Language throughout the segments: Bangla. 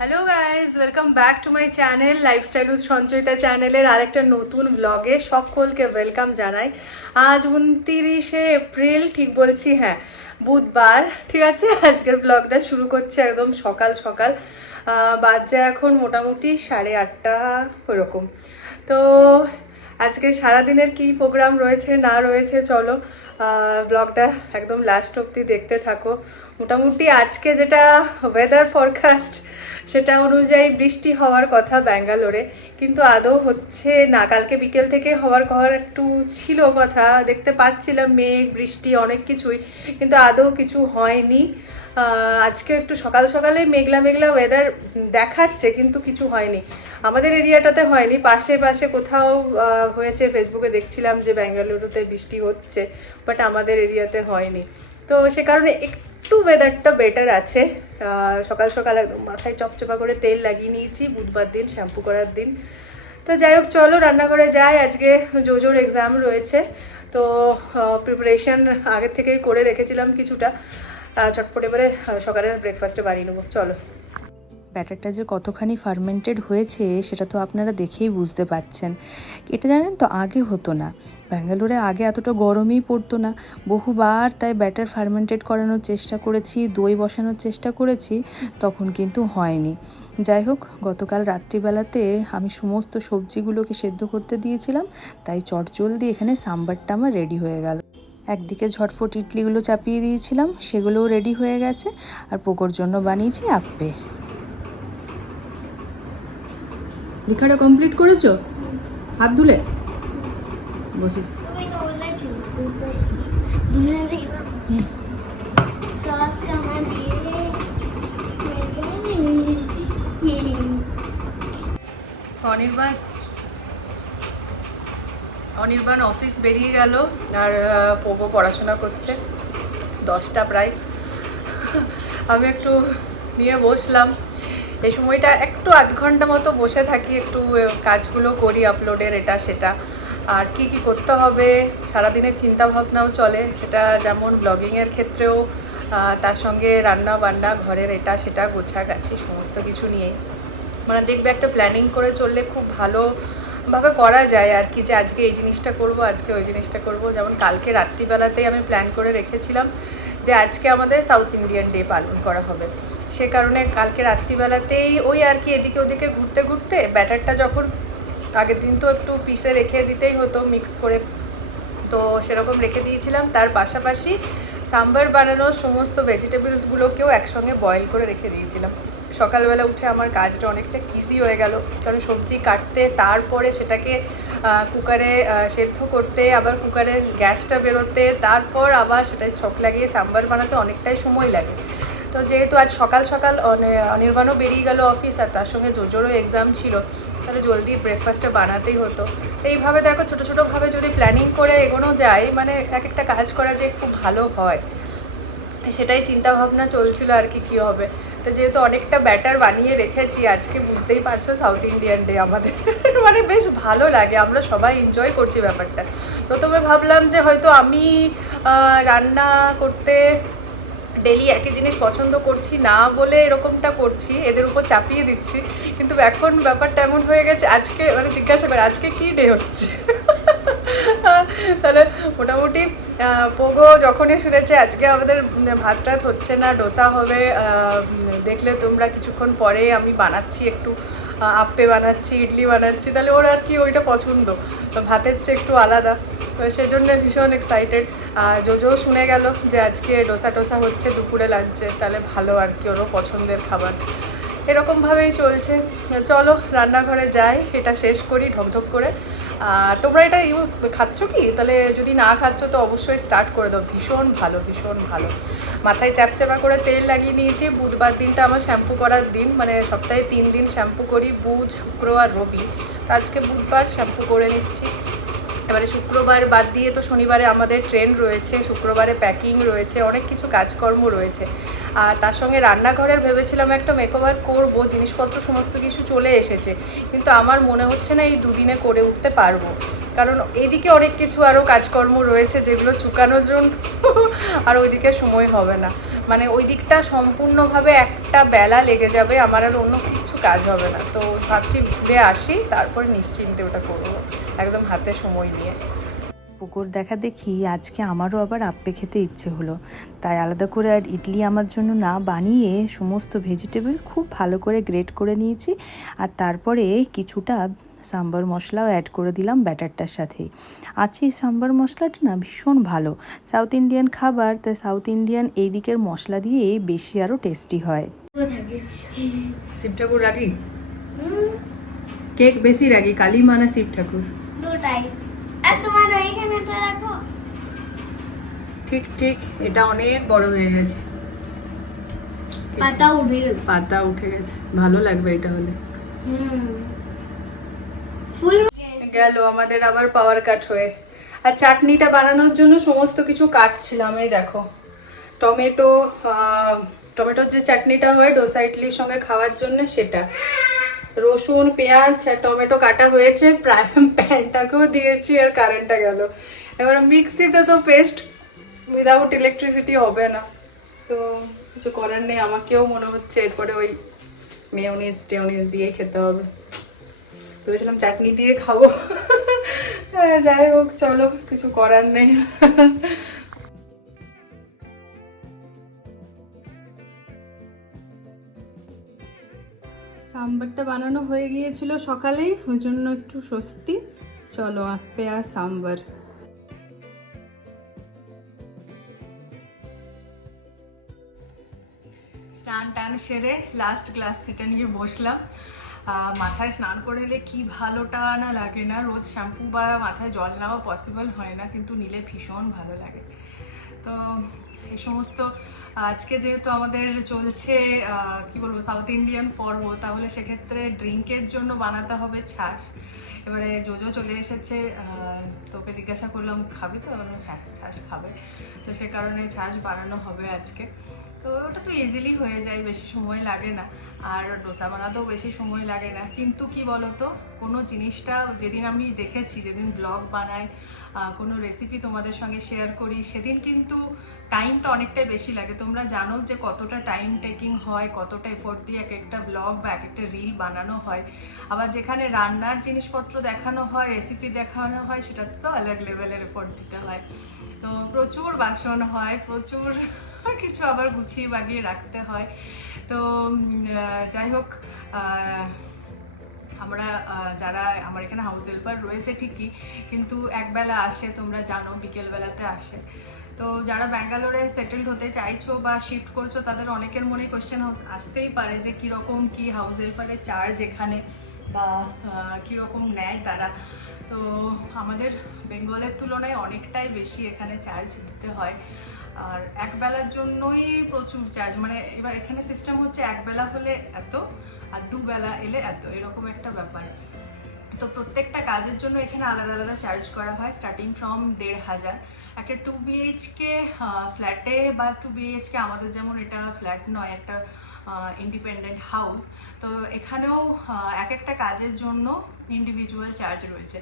Hello guys, welcome back to my channel lifestyle with Sanchayita চ্যানেলের আরেকটা নতুন ব্লগে সকলকে ওয়েলকাম জানাই। আজ 29শে এপ্রিল, ঠিক বলছি? হ্যাঁ, বুধবার। ঠিক আছে, আজকের ব্লগটা শুরু করছে একদম সকাল সকাল। বাজে এখন মোটামুটি 8:30 ওরকম। তো আজকে সারাদিনের কি প্রোগ্রাম রয়েছে না রয়েছে, চলো ব্লগটা একদম লাস্ট অবধি দেখতে থাকো। মোটামুটি আজকে যেটা ওয়েদার ফরকাস্ট সেটা অনুযায়ী বৃষ্টি হওয়ার কথা ব্যাঙ্গালোরে, কিন্তু আদৌ হচ্ছে না। কালকে বিকেল থেকে হওয়ার একটু ছিল কথা, দেখতে পাচ্ছিলাম মেঘ বৃষ্টি অনেক কিছুই, কিন্তু আদৌ কিছু হয়নি। আজকে একটু সকাল সকালে মেঘলা মেঘলা ওয়েদার দেখাচ্ছে, কিন্তু কিছু হয়নি। আমাদের এরিয়াটাতে হয়নি, পাশে পাশে কোথাও হয়েছে। ফেসবুকে দেখছিলাম যে বেঙ্গালুরুতে বৃষ্টি হচ্ছে, বাট আমাদের এরিয়াতে হয়নি। তো সে কারণে একটু ওয়েদারটা বেটার আছে। সকাল সকাল একদম মাথায় চপচপা করে তেল লাগিয়ে নিয়েছি, বুধবার দিন, শ্যাম্পু করার দিন। তো যাই হোক, চলো রান্নাঘরে যাই। আজকে জোজোর এক্সাম রয়েছে, তো প্রিপারেশন আগে থেকেই করে রেখেছিলাম কিছুটা। চটপটে করে সকালের ব্রেকফাস্টে বানিয়ে নেবো, চলো। ব্যাটারটা যে কতখানি ফার্মেন্টেড হয়েছে সেটা তো আপনারা দেখেই বুঝতে পারছেন। এটা জানেন তো, আগে হতো না। ব্যাঙ্গালোরে আগে এতটা গরমই পড়তো না। বহুবার তাই ব্যাটার ফার্মেন্টেড করানোর চেষ্টা করেছি, দই বসানোর চেষ্টা করেছি, তখন কিন্তু হয়নি। যাই হোক, গতকাল রাত্রিবেলাতে আমি সমস্ত সবজিগুলোকে সেদ্ধ করতে দিয়েছিলাম, তাই চটজলদি এখানে সাম্বারটা আমার রেডি হয়ে গেল। একদিকে ঝটফট ইডলিগুলো চাপিয়ে দিয়েছিলাম, সেগুলোও রেডি হয়ে গেছে। আর পোকোর জন্য বানিয়েছি আপ্পে। লেখাটা কমপ্লিট করেছো? হাত ধুলে বসে? অনির্বাণ অফিস বেরিয়ে গেল, আর পোগো পড়াশোনা করছে। 10টা প্রায়। আমি একটু নিয়ে বসলাম। এই সময়টা একটু আধ ঘন্টা মতো বসে থাকি, একটু কাজগুলো করি, আপলোডের এটা সেটা, আর কি কি করতে হবে সারাদিনের চিন্তা ভাবনাও চলে, সেটা যেমন ব্লগিংয়ের ক্ষেত্রেও, তার সঙ্গে রান্না বান্না, ঘরের এটা সেটা, গোছাগাছি সমস্ত কিছু নিয়েই। মানে দেখবে একটা প্ল্যানিং করে চললে খুব ভালোভাবে করা যায় আর কি, যে আজকে এই জিনিসটা করব, আজকে ওই জিনিসটা করব। যেমন কালকে রাত্রিবেলাতেই আমি প্ল্যান করে রেখেছিলাম যে আজকে আমাদের সাউথ ইন্ডিয়ান ডে পালন করা হবে। সে কারণে কালকে রাত্রিবেলাতেই ওই আর কি এদিকে ওদিকে ঘুরতে ঘুরতে, ব্যাটারটা যখন আগের দিন তো একটু পিসে রেখে দিতেই হতো মিক্স করে, তো সেরকম রেখে দিয়েছিলাম। তার পাশাপাশি সাম্বার বানানোর সমস্ত ভেজিটেবলসগুলোকেও একসঙ্গে বয়েল করে রেখে দিয়েছিলাম। সকালবেলা উঠে আমার কাজটা অনেকটা ইজি হয়ে গেল, কারণ সবজি কাটতে, তারপরে সেটাকে কুকারে সেদ্ধ করতে, আবার কুকারের গ্যাসটা বেরোতে, তারপর আবার সেটাই ছক লাগিয়ে সাম্বার বানাতে অনেকটাই সময় লাগে। তো যেহেতু আজ সকাল সকাল অনির্বাণও বেরিয়ে গেল অফিস, আর তার সঙ্গে জোজোরও এক্সাম ছিল, তাহলে জলদি ব্রেকফাস্টটা বানাতেই হতো। তো এইভাবে দেখো, ছোটো ছোটোভাবে যদি প্ল্যানিং করে এগোনো যায়, মানে এক একটা কাজ করা যে খুব ভালো হয়, সেটাই চিন্তা ভাবনা চলছিল আর কি কী হবে। তো যেহেতু অনেকটা ব্যাটার বানিয়ে রেখেছি, আজকে বুঝতেই পারছো সাউথ ইন্ডিয়ান ডে আমাদের। মানে বেশ ভালো লাগে, আমরা সবাই এনজয় করছি ব্যাপারটা। প্রথমে ভাবলাম যে হয়তো আমি রান্না করতে ডেলি একই জিনিস পছন্দ করছি না বলে এরকমটা করছি, এদের উপর চাপিয়ে দিচ্ছি, কিন্তু এখন ব্যাপারটা এমন হয়ে গেছে, আজকে মানে জিজ্ঞাসা করে আজকে কী ডে হচ্ছে। তাহলে মোটামুটি পোগো যখনই শুনেছে আজকে আমাদের ভাত টাত হচ্ছে না, ডোসা হবে, দেখলে তোমরা কিছুক্ষণ পরে আমি বানাচ্ছি একটু আপ্পে বানাচ্ছি, ইডলি বানাচ্ছি, তাহলে ওর আর কি ওইটা পছন্দ, ভাতের চেয়ে একটু আলাদা। তো সেজন্য ভীষণ এক্সাইটেড। আর জোজো শুনে গেল যে আজকে ডোসা টোসা হচ্ছে দুপুরে লাঞ্চে, তাহলে ভালো আর কি, ওরও পছন্দের খাবার। এরকমভাবেই চলছে। চলো রান্নাঘরে যাই, এটা শেষ করি ঢকঢক করে। আর তোমরা এটা খাচ্ছ কি? তাহলে যদি না খাচ্ছ তো অবশ্যই স্টার্ট করে দাও, ভীষণ ভালো, ভীষণ ভালো। মাথায় চ্যাপচ্যাপা করে তেল লাগিয়ে নিয়েছি। বুধবার দিনটা আমার শ্যাম্পু করার দিন, মানে সপ্তাহে 3 দিন শ্যাম্পু করি, বুধ, শুক্র আর রবি। আজকে বুধবার শ্যাম্পু করে নিচ্ছি। এবারে শুক্রবার বাদ দিয়ে তো শনিবারে আমাদের ট্রেন রয়েছে, শুক্রবারে প্যাকিং রয়েছে, অনেক কিছু কাজকর্ম রয়েছে। আর তার সঙ্গে রান্নাঘরের ভেবেছিলাম একটা মেকওভার করব, জিনিসপত্র সমস্ত কিছু চলে এসেছে, কিন্তু আমার মনে হচ্ছে না এই দুদিনে করে উঠতে পারবো, কারণ এদিকে অনেক কিছু আরও কাজকর্ম রয়েছে যেগুলো চুকানোর জন্য আর ওইদিকে সময় হবে না। মানে ওই দিকটা সম্পূর্ণভাবে একটা বেলা লেগে যাবে, আমার আর অন্য কিছু কাজ হবে না। তো ভাবছি ঘুরে আসি, তারপর নিশ্চিন্তে ওটা করবো একদম হাতে সময় নিয়ে। পুকুর দেখা দেখি আজকে আমারও আবার আপ্পে খেতে ইচ্ছে হলো, তাই আলাদা করে আর ইডলি আমার জন্য না বানিয়ে সমস্ত ভেজিটেবল খুব ভালো করে গ্রেট করে নিয়েছি, আর তারপরে কিছুটা সাম্বার মশলাও অ্যাড করে দিলাম ব্যাটারটার সাথেই। আছে সাম্বার মশলাটা না ভীষণ ভালো, সাউথ ইন্ডিয়ান খাবার, তাই সাউথ ইন্ডিয়ান এই দিকের মশলা দিয়ে বেশি আরও টেস্টি হয়। শিব ঠাকুর রাগি, কেক বেশি রাগি, কালী মানা শিব ঠাকুর দুটাই। আর তোমার ওইখানেটা রাখো। ঠিক ঠিক, এটা অনেক বড় হয়ে গেছে, পাতা উঠে গেল। পাতা উঠে গেছে, ভালো লাগবে এটা হলে। ফুল গেল আমাদের আবার পাওয়ার কাট হয়ে। আর চাটনিটা বানানোর জন্য সমস্ত কিছু কাটছিলাম, এই দেখো টমেটোর যে চাটনিটা হয় ডোসা ইডলির সঙ্গে খাওয়ার জন্য, সেটা রসুন পেঁয়াজ আর টমেটো কাটা হয়েছে, প্রায় প্যানটাকেও দিয়েছি, আর কারেন্টটা গেল। এবার মিক্সিতে তো পেস্ট উইদাউট ইলেকট্রিসিটি হবে না, সো কিছু করার নেই। আমাকেও মনে হচ্ছে এরপরে ওই মেয়োনিজ টেয়োনিজ দিয়ে খেতে হবে, ভেবেছিলাম চাটনি দিয়ে খাবো। যাই হোক, চলো, কিছু করার নেই। সাম্বারটা বানানো হয়ে গিয়েছিল সকালেই, ওই জন্য একটু স্বস্তি। চলো আপ্পে আর সাম্বার। স্নান টান সেরে লাস্ট গ্লাস সেটা নিয়ে বসলাম। মাথায় স্নান করে এলে কি ভালোটা না লাগে না, রোজ শ্যাম্পু বা মাথায় জল নেওয়া পসিবল হয় না, কিন্তু নিলে ভীষণ ভালো লাগে। তো এই সমস্ত আজকে যেহেতু আমাদের চলছে কি বলবো সাউথ ইন্ডিয়ান পর্ব, তাহলে সেক্ষেত্রে ড্রিঙ্কের জন্য বানাতে হবে ছাশ। এবারে জোজো চলে এসেছে, তোকে জিজ্ঞাসা করলাম খাবি তো, হ্যাঁ ছাশ খাবে, তো সে কারণে ছাশ বানানো হবে আজকে। তো ওটা তো ইজিলি হয়ে যায়, বেশি সময় লাগে না, আর ডোসা বানাতেও বেশি সময় লাগে না। কিন্তু কি বলতো, কোনো জিনিসটা যেদিন আমি দেখেছি, যেদিন ব্লগ বানাই, কোনো রেসিপি তোমাদের সঙ্গে শেয়ার করি, সেদিন কিন্তু টাইমটা অনেকটাই বেশি লাগে। তোমরা জানো যে কতটা টাইম টেকিং হয়, কতটা এফোর্ট দিয়ে এক একটা ব্লগ বা এক একটা রিল বানানো হয়। আবার যেখানে রান্নার জিনিসপত্র দেখানো হয়, রেসিপি দেখানো হয়, সেটাতে তো আলাগ লেভেলের এফোর্ট দিতে হয়। তো প্রচুর বাসন হয়, প্রচুর কিছু আবার গুছিয়ে বাগিয়ে রাখতে হয়। তো যাই হোক, আমরা যারা আমার এখানে হাউস হেল্পার রয়েছে ঠিকই, কিন্তু একবেলা আসে, তোমরা জানো বিকেলবেলাতে আসে। তো যারা ব্যাঙ্গালোরে সেটেলড হতে চাইছো বা শিফট করছো, তাদের অনেকের মনে কোয়েশ্চেন আসতেই পারে যে কীরকম কি হাউস হেল্পারের চার্জ এখানে, বা কীরকম নেয় তারা। তো আমাদের বেঙ্গলের তুলনায় অনেকটাই বেশি এখানে চার্জ দিতে হয়, আর একবেলার জন্যই প্রচুর চার্জ। মানে এবার এখানে সিস্টেম হচ্ছে একবেলা হলে এত, আর দুবেলা এলে এত, এরকম একটা ব্যাপার। তো প্রত্যেকটা কাজের জন্য এখানে আলাদা আলাদা চার্জ করা হয়, স্টার্টিং ফ্রম 1,500। একটা 2 BHK ফ্ল্যাটে বা 2 BHK, আমাদের যেমন এটা ফ্ল্যাট নয়, একটা ইন্ডিপেন্ডেন্ট হাউস, তো এখানেও এক একটা কাজের জন্য ইন্ডিভিজুয়াল চার্জ রয়েছে।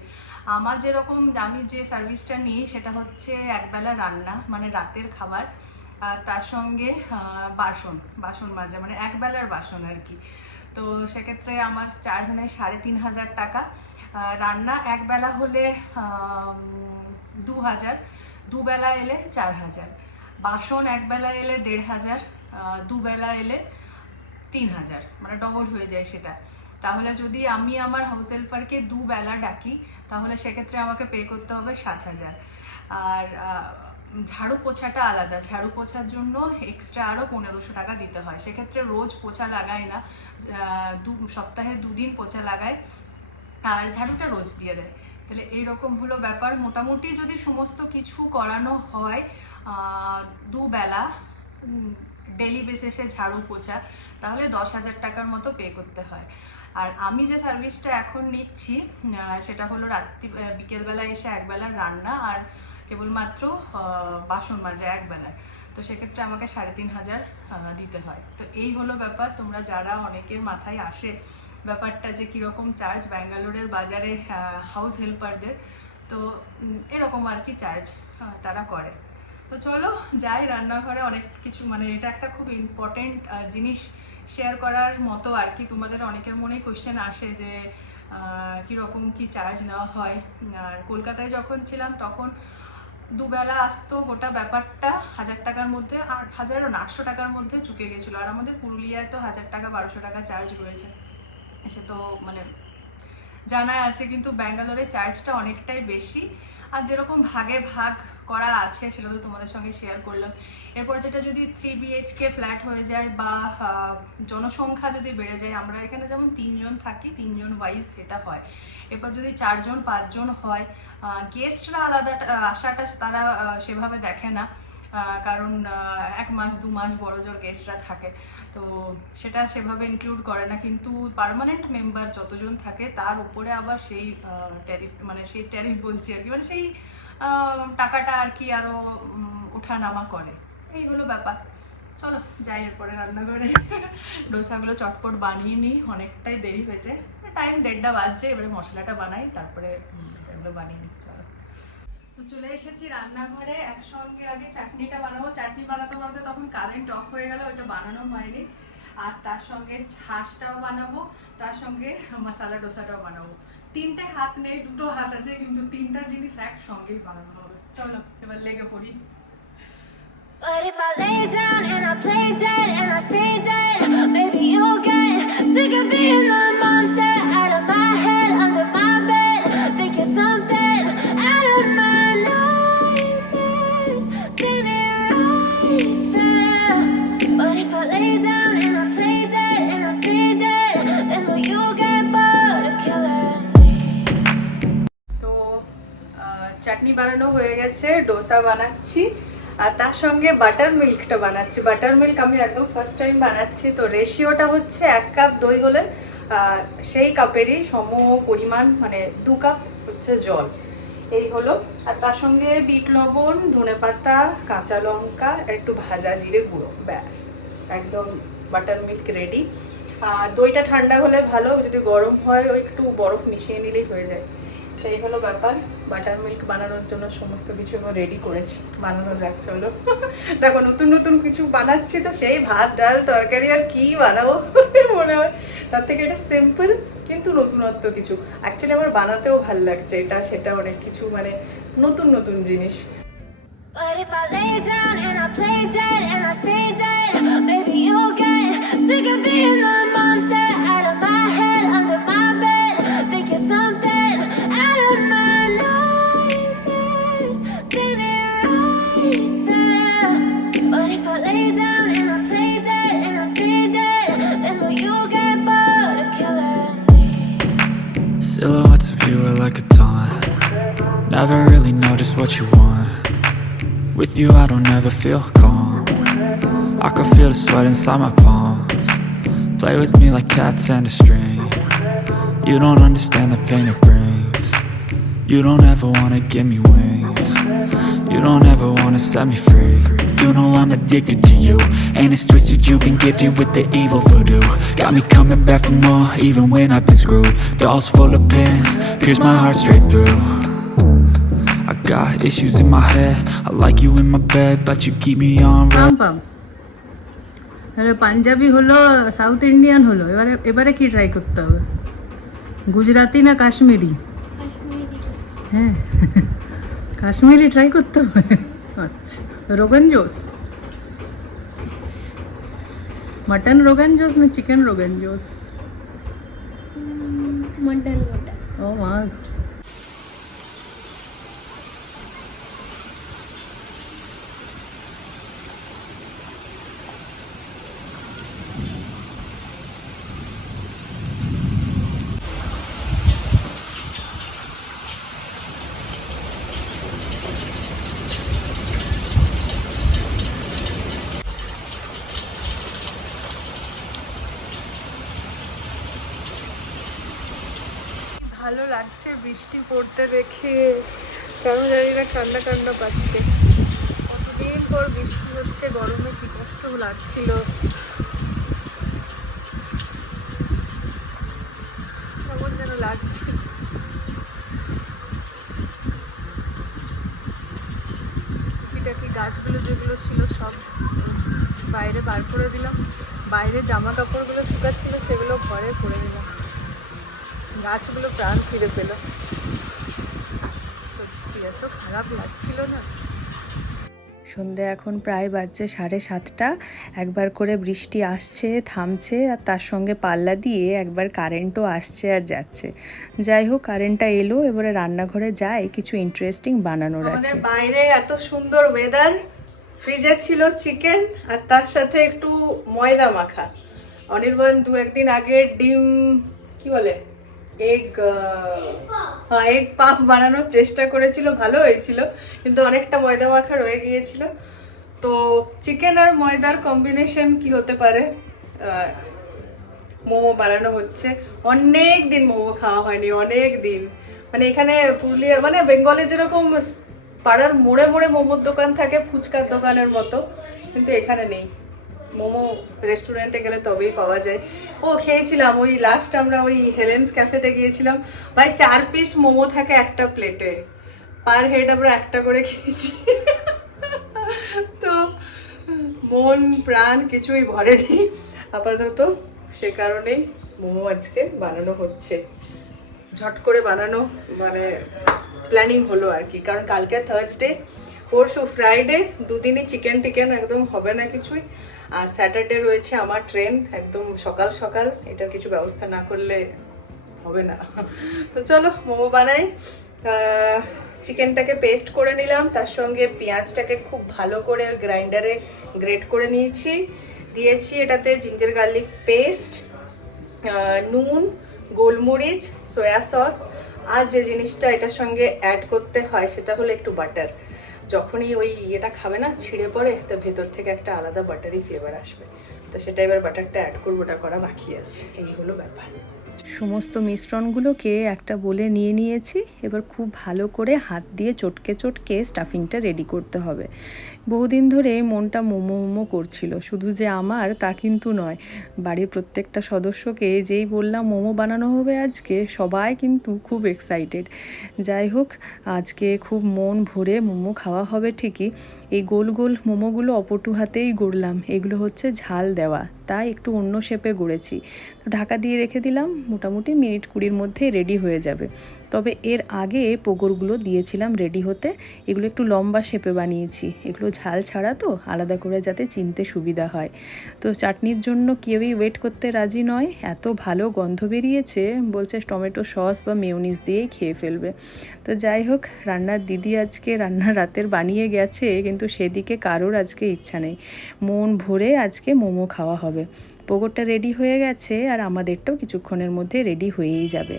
আমার যেরকম আমি যে সার্ভিসটা নিই সেটা হচ্ছে একবেলা রান্না, মানে রাতের খাবার, তার সঙ্গে বাসন মাজা, মানে একবেলার বাসন আর কি। তো সেক্ষেত্রে আমার চার্জ নেয় 3,500 টাকা। রান্না একবেলা হলে 2,000, দুবেলা এলে 4,000। বাসন একবেলা এলে 1,500, দুবেলা এলে 3,000, মানে ডবল হয়ে যায় সেটা। তাহলে যদি আমি আমার হাউস হেল্পারকে দুবেলা ডাকি, তাহলে সেক্ষেত্রে আমাকে পে করতে হবে 7,000। আর ঝাড়ু পোছাটা আলাদা, ঝাড়ু পোছার জন্য এক্সট্রা আরও 1,500 টাকা দিতে হয়। সেক্ষেত্রে রোজ পোছা লাগায় না, সপ্তাহে 2 দিন পোছা লাগায়, আর ঝাড়ুটা রোজ দিয়ে দেয়। তাহলে এইরকম হলো ব্যাপার। মোটামুটি যদি সমস্ত কিছু করানো হয় দুবেলা ডেলি বেসিসে ঝাড়ু পোছা, তাহলে 10,000 টাকার মতো পে করতে হয়। আর আমি যে সার্ভিসটা এখন নিচ্ছি সেটা হলো বিকেলবেলা এসে একবেলার রান্না আর কেবলমাত্র বাসন মাজা একবেলার। তো সেক্ষেত্রে আমাকে 3,500 দিতে হয়। তো এই হলো ব্যাপার। তোমরা যারা, অনেকের মাথায় আসে ব্যাপারটা যে কীরকম চার্জ ব্যাঙ্গালোরের বাজারে হাউস হেল্পারদের, তো এরকম আর কি চার্জ তারা করে। তো চলো যাই রান্নাঘরে। অনেক কিছু মানে এটা একটা খুব ইম্পর্টেন্ট জিনিস শেয়ার করার মতো আর কি। তোমাদের অনেকের মনেই কোয়েশ্চেন আসে যে কীরকম কি চার্জ নেওয়া হয়। আর কলকাতায় যখন ছিলাম তখন দুবেলা আসতো গোটা ব্যাপারটা 1000 টাকার মধ্যে, 8,000 টাকার মধ্যে চুকে গেছিলো। আর আমাদের পুরুলিয়ায় তো 1000 টাকা 1200 টাকা চার্জ রয়েছে, সে তো মানে জানা আছে। কিন্তু ব্যাঙ্গালোরে চার্জটা অনেকটাই বেশি। আর যেরকম ভাগে ভাগ করা আছে সেটা তো তোমাদের সঙ্গে শেয়ার করলাম। এরপর যেটা যদি 3 BHK ফ্ল্যাট হয়ে যায় বা জনসংখ্যা যদি বেড়ে যায়, আমরা এখানে যেমন 3 জন থাকি, 3 জন ওয়াইজ সেটা হয়। এরপর যদি 4 জন 5 জন হয়, গেস্টরা আলাদা আসাটা তারা সেভাবে দেখে না, কারণ 1 মাস 2 মাস বড় জোর গেস্টরা থাকে, তো সেটা সেভাবে ইনক্লুড করে না। কিন্তু পার্মানেন্ট মেম্বার যতজন থাকে তার উপরে আবার সেই ট্যারিফ, মানে সেই ট্যারিফ বলছি আর কি, মানে সেই টাকাটা আর কি আরও ওঠানামা করে। এই হলো ব্যাপার। চলো যাই এরপরে রান্নাঘরে ডোসাগুলো চটপট বানিয়ে নিই, অনেকটাই দেরি হয়েছে, টাইম 1:30 বাজছে। এবারে মশলাটা বানাই, তারপরে এগুলো বানিয়ে নিই। চলো, তো চলে এসেছি রান্নাঘরে। একসঙ্গে আগে চাটনিটা বানাবো। চাটনি বানাতে বানাতে তখন কারেন্ট অফ হয়ে গেল, ওটা বানানো হয়নি। আর তার সঙ্গে ছাঁচটাও বানাবো, তার সঙ্গে মশলা ডোসাটাও বানাবো। 3টে হাত নেই, 2টো হাত আছে, কিন্তু 3টা জিনিস একসঙ্গেই বানানো হবে। চলো এবার লেগে পড়ি। But if I lay down and I play dead and I stay dead, maybe you'll get sick of being the monster out of my head, under my bed, thinking something out of my nightmares, standing right there. But if I lay down and I play dead and I stay dead, then will you get bored of killing me? তো চাটনি বানানো হয়ে গেছে, ডোসা বানাচ্ছি আর তার সঙ্গে বাটার মিল্কটা বানাচ্ছি। বাটার মিল্ক আমি একদম ফার্স্ট টাইম বানাচ্ছি। তো রেশিওটা হচ্ছে 1 কাপ দই হলে সেই কাপেরই সম পরিমাণ, মানে 2 কাপ হচ্ছে জল, এই হলো। আর তার সঙ্গে বিট লবণ, ধনেপাতা, কাঁচা লঙ্কা, একটু ভাজা জিরে গুঁড়ো, ব্যাস একদম বাটার মিল্ক রেডি। আর দইটা ঠান্ডা হলে ভালো, যদি গরম হয় ওই একটু বরফ মিশিয়ে নিলেই হয়ে যায়। সেই হলো ব্যাপার। বাটার মিল্ক বানানোর জন্য সমস্ত কিছু রেডি করেছি, বানানো যাক চলো। দেখো নতুন নতুন কিছু বানাচ্ছি, তো সেই ভাত ডাল তরকারি আর কি বানাবো মনে হয়, তার থেকে এটা সিম্পল কিন্তু নতুনত্ব কিছু। অ্যাকচুয়ালি আমার বানাতেও ভাল লাগছে, এটা সেটা অনেক কিছু, মানে নতুন নতুন জিনিস। But if I lay down and I play dead and I stay dead, maybe you'll get sick of being the monster out of my head, under my bed, thinking something out of my nightmares, standing right there. But if I lay down and I play dead and I stay dead, then will you get bored of killing me? Silhouettes of you are like a taunt. Never really know just what you want. With you I don't ever feel calm. I can feel the sweat inside my palms. Play with me like cats and a string. You don't understand the pain it brings. You don't ever wanna give me wings. You don't ever wanna set me free. You know I'm addicted to you, and it's twisted, you've been gifted with the evil voodoo. Got me coming back for more, even when I've been screwed. Dolls full of pins, pierce my heart straight through. I got issues in my head, I like you in my bed, but you keep me on red. তাহলে পাঞ্জাবি হলো, সাউথ ইন্ডিয়ান হলো, এবারে কি ট্রাই করতে হবে? গুজরাটি না কাশ্মীরি? হ্যাঁ কাশ্মীরি ট্রাই করতে হবে। আচ্ছা, রোগান জোস, মটন রোগান জোস না চিকেন রোগান জোস? Mutton mutton. ও মা, ভালো লাগছে বৃষ্টি পড়তে দেখে, কেন জানি না ঠান্ডা ঠান্ডা পাচ্ছে। কতদিন পর বৃষ্টি হচ্ছে, গরমে কি কষ্ট লাগছিল। কেমন যেন লাগছে। টুকিটাকি গাছগুলো যেগুলো ছিল সব বাইরে বার করে দিলাম, বাইরে জামা কাপড়গুলো শুকাচ্ছিল সেগুলো ঘরে করে দিলাম। গাছগুলো প্রাণ ফিরে পেল। সত্যি এত খারাপ লাগছিল না। সন্ধে এখন প্রায় বাজছে 7:30। একবার করে বৃষ্টি আসছে থামছে, আর তার সঙ্গে পাল্লা দিয়ে একবার কারেন্টও আসছে আর যাচ্ছে। যাই হোক, কারেন্টটা এলো, এবারে রান্নাঘরে যাই, কিছু ইন্টারেস্টিং বানানোর আছে। আমাদের বাইরে এত সুন্দর ওয়েদার, ফ্রিজে ছিল চিকেন আর তার সাথে একটু ময়দা মাখা। অনির্বাণ 2-1 দিন আগে ডিম কি বলে এগ পাফ বানানোর চেষ্টা করেছিল, ভালো হয়েছিল, কিন্তু অনেকটা ময়দা মাখা রয়ে গিয়েছিল। তো চিকেন আর ময়দার কম্বিনেশন কি হতে পারে, মোমো বানানো হচ্ছে। অনেক দিন মোমো খাওয়া হয়নি, অনেক দিন। মানে এখানে পুরুলিয়া মানে বেঙ্গলে যেরকম পাড়ার মোড়ে মোড়ে মোমোর দোকান থাকে ফুচকার দোকানের মতো, কিন্তু এখানে নেই। মোমো রেস্টুরেন্টে গেলে তবেই পাওয়া যায়। ও খেয়েছিলাম ওই লাস্ট আমরা ওই হেলেন্স ক্যাফেতে গিয়েছিলাম, ভাই 4 পিস মোমো থাকে একটা প্লেটে, পার হেড আমরা একটা করে খেয়েছি। তো মন প্রাণ কিছুই ভরেনি আপাতত, সে কারণেই মোমো আজকে বানানো হচ্ছে। ঝট করে বানানো মানে প্ল্যানিং হলো আর কি, কারণ কালকে থার্সডে, পরশু ফ্রাইডে, দুদিনই চিকেন টিকেন একদম হবে না কিছুই। আর স্যাটারডে রয়েছে আমার ট্রেন একদম সকাল সকাল, এটার কিছু ব্যবস্থা না করলে হবে না। তো চলো মোমো বানাই। চিকেনটাকে পেস্ট করে নিলাম, তার সঙ্গে পেঁয়াজটাকে খুব ভালো করে গ্রাইন্ডারে গ্রেট করে নিয়েছি, দিয়েছি এটাতে জিঞ্জার গার্লিক পেস্ট, নুন, গোলমরিচ, সয়া সস, আর যে জিনিসটা এটার সঙ্গে অ্যাড করতে হয় সেটা হলো একটু বাটার। যখনই ওই এটা খাবে না ছিঁড়ে পড়ে, তো ভেতর থেকে একটা আলাদা বাটারি ফ্লেভার আসবে। তো সেটা এবার বাটারটা অ্যাড করবো, ওটা করা বাকি আছে। এই হলো ব্যাপার। সমস্ত মিশ্রণগুলোকে একটা বলে নিয়ে নিয়েছি। এবার খুব ভালো করে হাত দিয়ে চটকে চটকে স্টাফিংটা রেডি করতে হবে। বহুদিন ধরে মনটা মোমো মোমো করছিল, শুধু যে আমার তা কিন্তু নয়, বাড়ির প্রত্যেকটা সদস্যকে যেই বললাম মোমো বানানো হবে আজকে, সবাই কিন্তু খুব এক্সাইটেড। যাই হোক, আজকে খুব মন ভরে মোমো খাওয়া হবে ঠিকই। এই গোল গোল মোমোগুলো অপটু হাতেই গড়লাম, এগুলো হচ্ছে ঝাল দেওয়া, তাই একটু অন্য শেপে গড়েছি। তো ঢাকা দিয়ে রেখে দিলাম, মোটামুটি মিনিট 20-এর মধ্যে রেডি হয়ে যাবে। তবে এর আগে পোগরগুলো দিয়েছিলাম রেডি হতে, এগুলো একটু লম্বা শেপে বানিয়েছি। এগুলো ঝাল ছাড়া তো, আলাদা করে যাতে চিনতে সুবিধা হয়। তো চাটনির জন্য কেউই ওয়েট করতে রাজি নয়, এত ভালো গন্ধ বেরিয়েছে, বলছে টমেটো সস বা মেয়োনিজ দিয়েই খেয়ে ফেলবে। তো যাই হোক, রান্নার দিদি আজকে রান্না রাতের বানিয়ে গেছে, কিন্তু সেদিকে কারোর আজকে ইচ্ছা নেই। মন ভরে আজকে মোমো খাওয়া হবে। পোগরটা রেডি হয়ে গেছে, আর আমাদেরটাও কিছুক্ষণের মধ্যে রেডি হয়েই যাবে।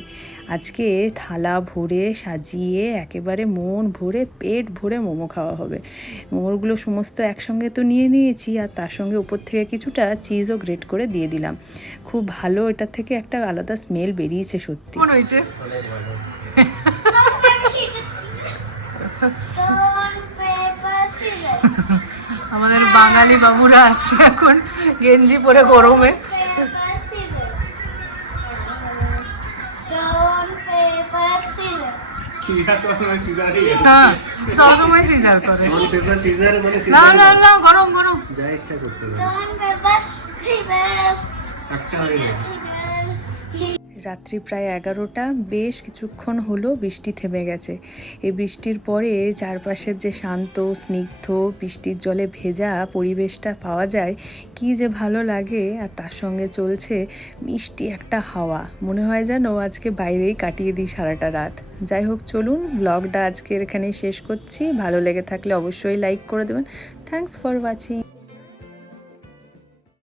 আজকে থালা ভরে সাজিয়ে একেবারে মন ভরে পেট ভরে মোমো খাওয়া হবে। মোমোগুলো সমস্ত একসঙ্গে তো নিয়ে নিয়েছি, আর তার সঙ্গে উপর থেকে কিছুটা চিজও গ্রেট করে দিয়ে দিলাম। খুব ভালো, এটা থেকে একটা আলাদা স্মেল বেরিয়েছে সত্যি। মনে হয়েছে আমাদের বাঙালি বাবুরা আছে এখন গেঞ্জি পরে গরমে। হ্যাঁ, সবসময় সিজার করে। না না না, গরম গরম যা ইচ্ছা করতে পারে। রাত্রি প্রায় 11টা, বেশ কিছুক্ষণ হলো বৃষ্টি থেমে গেছে। এই বৃষ্টির পরে চারপাশের যে শান্ত স্নিগ্ধ বৃষ্টির জলে ভেজা পরিবেশটা পাওয়া যায়, কি যে ভালো লাগে। আর তার সঙ্গে চলছে মিষ্টি একটা হাওয়া, মনে হয় যেন আজকে বাইরেই কাটিয়ে দিই সারাটা রাত। যাই হোক, চলুন ব্লগটা আজকের এখানেই শেষ করছি। ভালো লেগে থাকলে অবশ্যই লাইক করে দেবেন। Thanks for watching.